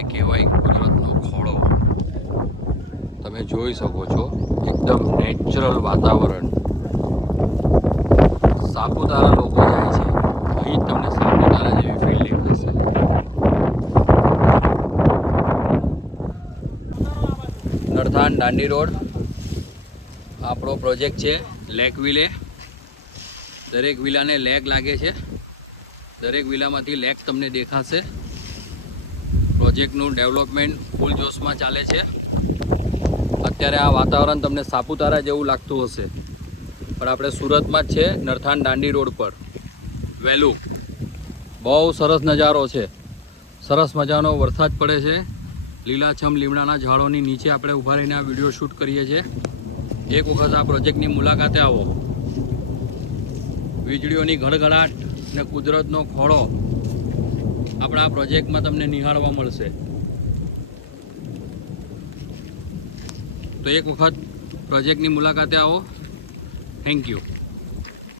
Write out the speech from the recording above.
જેને કહેવાય કુદરતનો ખોળો. તમે જોઈ શકો છો એકદમ નેચરલ વાતાવરણ. સાપુતારા લોકો જાય છે, અહીં તમને સાપુતારા જેવી ફીલ દેખાશે. નરથાણ દાંડી રોડ આપણો પ્રોજેક્ટ છે. લેક વિલે, દરેક વિલાને લેક લાગે છે. દરેક વિલામાંથી લેક તમને દેખાશે. પ્રોજેક્ટનું ડેવલપમેન્ટ ફૂલ જોશમાં ચાલે છે. અત્યારે આ વાતાવરણ તમને સાપુતારા જેવું લાગતું હશે, પણ આપણે સુરતમાં જ છે, નરથાણ દાંડી રોડ પર વહેલું. બહુ સરસ નજારો છે. સરસ મજાનો વરસાદ પડે છે. લીલાછમ લીમડાના ઝાડોની નીચે આપણે ઊભા રહીને આ વિડીયો શૂટ કરીએ છીએ. એક વખત આ પ્રોજેક્ટની મુલાકાતે આવો. વીજળીઓની ગડગડાટ ને કુદરતનો ખોળો આપણા આ પ્રોજેક્ટમાં તમને નિહાળવા મળશે. તો એક વખત પ્રોજેક્ટની મુલાકાતે આવો. Thank you.